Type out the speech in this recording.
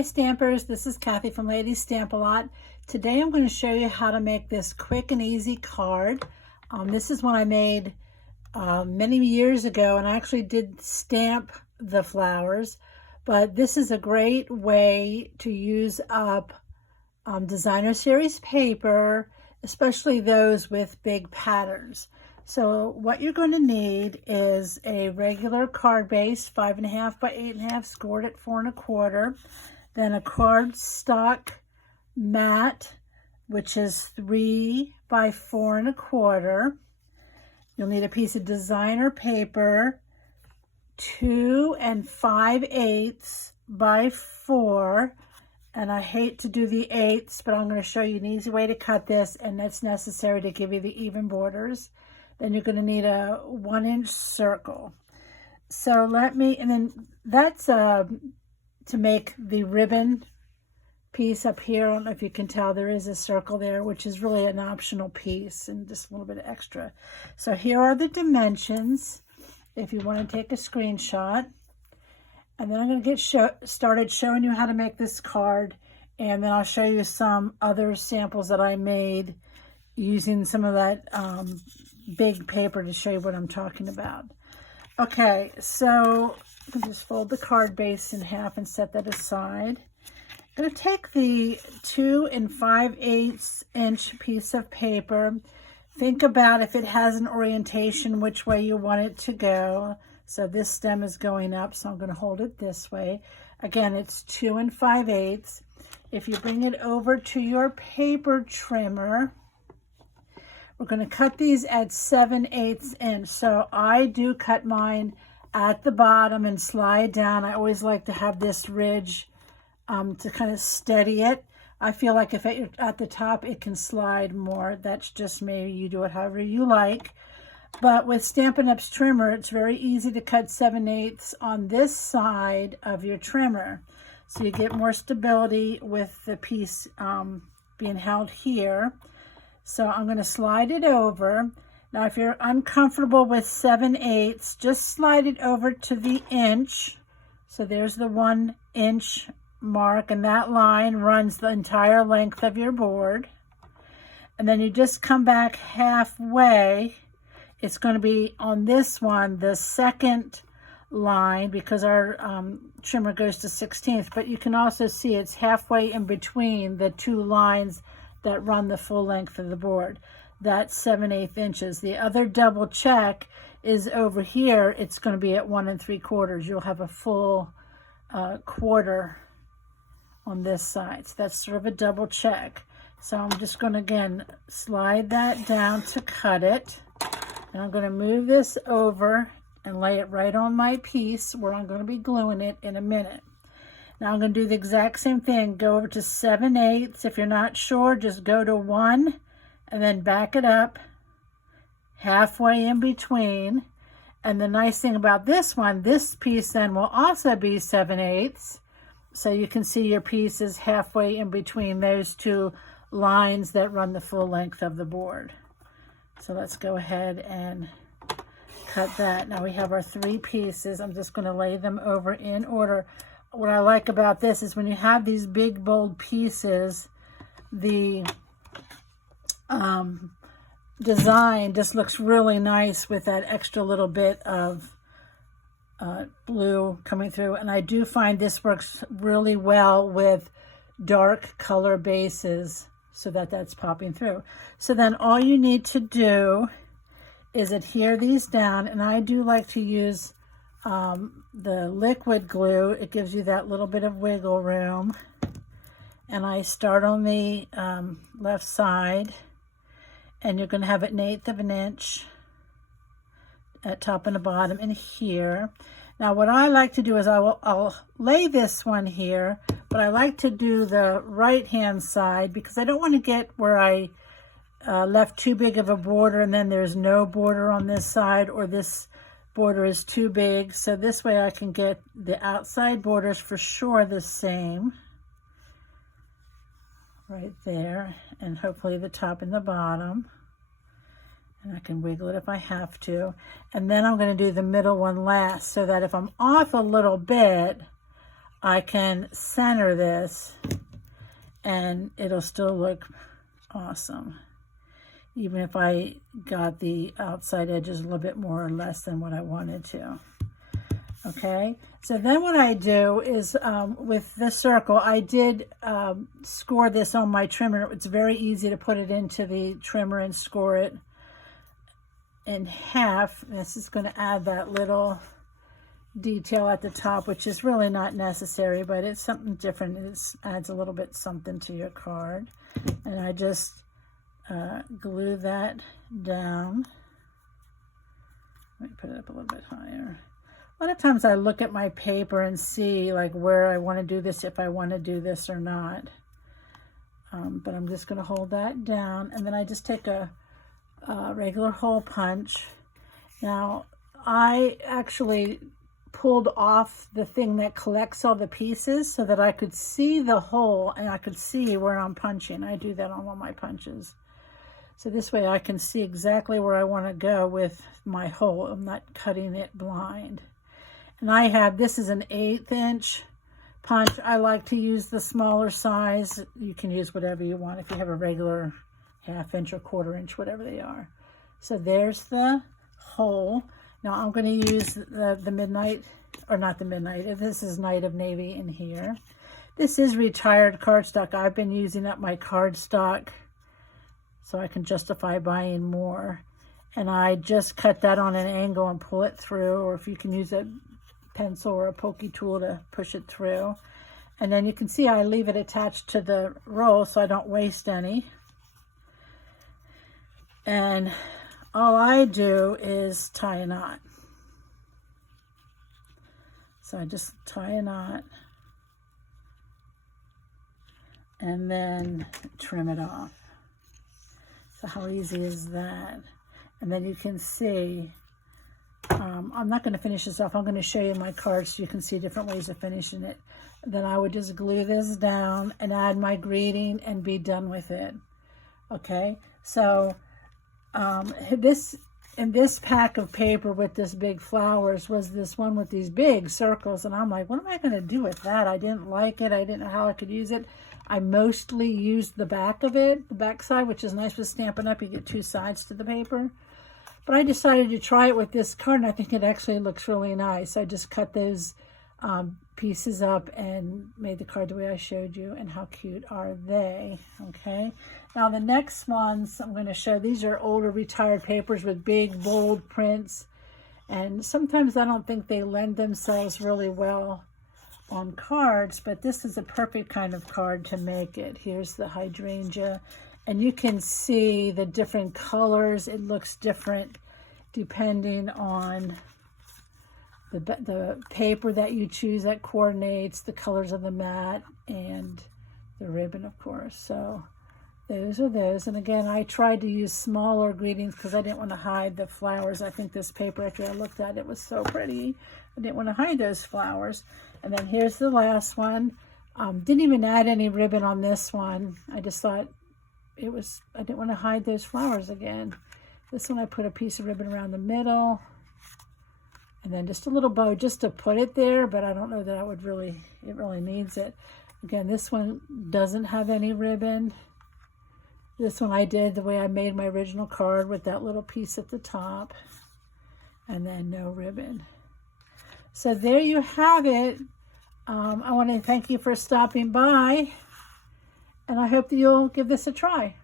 Hi Stampers, this is Kathy from Ladies Stamp A Lot. Today I'm going to show you how to make this quick and easy card. This is one I made many years ago, and I actually did stamp the flowers, but this is a great way to use up designer series paper, especially those with big patterns. So what you're going to need is a regular card base, 5.5 by 8.5, scored at 4 1/4. Then a cardstock mat, which is 3 by 4 1/4. You'll need a piece of designer paper, 2 5/8 by 4. And I hate to do the 8ths, but I'm going to show you an easy way to cut this, and that's necessary to give you the even borders. Then you're going to need a 1-inch circle. So and then that's to make the ribbon piece up here. I don't know if you can tell, there is a circle there, which is really an optional piece and just a little bit extra. So here are the dimensions if you want to take a screenshot. And then I'm going to get started showing you how to make this card, and then I'll show you some other samples that I made using some of that big paper to show you what I'm talking about. Okay, so you can just fold the card base in half and set that aside. I'm going to take the 2 5/8 inch piece of paper. Think about if it has an orientation, which way you want it to go. So this stem is going up, so I'm going to hold it this way. Again, it's 2 5/8. If you bring it over to your paper trimmer, we're going to cut these at 7/8 inch. So I do cut mine at the bottom and slide down. I always like to have this ridge to kind of steady it. I feel like if it's at the top, it can slide more. That's just me. You do it however you like. But with Stampin' Up's trimmer, it's very easy to cut 7/8 on this side of your trimmer. So you get more stability with the piece being held here. So I'm going to slide it over. Now, if you're uncomfortable with 7/8, just slide it over to the inch. So there's the 1 inch mark, and that line runs the entire length of your board. And then you just come back halfway. It's going to be on this one, the second line, because our trimmer goes to 16th, but you can also see it's halfway in between the two lines that run the full length of the board. That's 7/8 inches. The other double check is over here. It's going to be at 1 3/4. You'll have a full quarter on this side. So that's sort of a double check. So I'm just going to, again, slide that down to cut it. And I'm going to move this over and lay it right on my piece where I'm going to be gluing it in a minute. Now I'm going to do the exact same thing. Go over to 7/8. If you're not sure, just go to 1 and then back it up halfway in between. And the nice thing about this one, this piece then will also be 7/8. So you can see your piece is halfway in between those two lines that run the full length of the board. So let's go ahead and cut that. Now we have our 3 pieces. I'm just going to lay them over in order. What I like about this is when you have these big, bold pieces, the design just looks really nice with that extra little bit of blue coming through. And I do find this works really well with dark color bases so that that's popping through. So then all you need to do is adhere these down, and I do like to use the liquid glue. It gives you that little bit of wiggle room. And I start on the left side, and you're going to have it 1/8 of an inch at top and the bottom and here. Now what I like to do is I'll lay this one here, but I like to do the right hand side because I don't want to get where I left too big of a border and then there's no border on this side, or this border is too big. So this way I can get the outside borders for sure the same right there, and hopefully the top and the bottom. And I can wiggle it if I have to. And then I'm going to do the middle one last, so that if I'm off a little bit, I can center this and it'll still look awesome, even if I got the outside edges a little bit more or less than what I wanted to. Okay, so then what I do is with this circle, I did score this on my trimmer. It's very easy to put it into the trimmer and score it in half. This is going to add that little detail at the top, which is really not necessary, but it's something different. It adds a little bit something to your card. And I just glue that down. Let me put it up a little bit higher. A lot of times I look at my paper and see like where I want to do this, if I want to do this or not. But I'm just going to hold that down, and then I just take a regular hole punch. Now, I actually pulled off the thing that collects all the pieces so that I could see the hole and I could see where I'm punching. I do that on all my punches. So this way I can see exactly where I want to go with my hole. I'm not cutting it blind. And I have, this is an 1/8 inch punch. I like to use the smaller size. You can use whatever you want if you have a regular 1/2 inch or 1/4 inch, whatever they are. So there's the hole. Now I'm going to use the midnight, or not the midnight, this is Night of Navy in here. This is retired cardstock. I've been using up my cardstock so I can justify buying more. And I just cut that on an angle and pull it through, or if you can use a pencil or a pokey tool to push it through. And then you can see I leave it attached to the roll so I don't waste any. And all I do is tie a knot. So I just tie a knot and then trim it off. So how easy is that? And then you can see, I'm not going to finish this off. I'm going to show you my card so you can see different ways of finishing it. Then I would just glue this down and add my greeting and be done with it. Okay, so in this pack of paper with this big flowers was this one with these big circles, and I'm like, what am I going to do with that? I didn't like it. I didn't know how I could use it. I mostly used the back of it, the back side, which is nice with Stampin' Up. You get 2 sides to the paper. But I decided to try it with this card, and I think it actually looks really nice. I just cut those pieces up and made the card the way I showed you. And how cute are they? Okay. Now the next ones I'm going to show, these are older retired papers with big bold prints. And sometimes I don't think they lend themselves really well on cards, but this is a perfect kind of card to make it. Here's the hydrangea. And you can see the different colors. It looks different depending on the paper that you choose that coordinates the colors of the mat and the ribbon, of course. So those are those. And again, I tried to use smaller greetings because I didn't want to hide the flowers. I think this paper, after I looked at it, was so pretty. I didn't want to hide those flowers. And then here's the last one. Didn't even add any ribbon on this one. I just thought I didn't want to hide those flowers again. This one I put a piece of ribbon around the middle. And then just a little bow just to put it there, but I don't know that it really needs it. Again, this one doesn't have any ribbon. This one I did the way I made my original card with that little piece at the top. And then no ribbon. So there you have it. I want to thank you for stopping by. And I hope that you'll give this a try.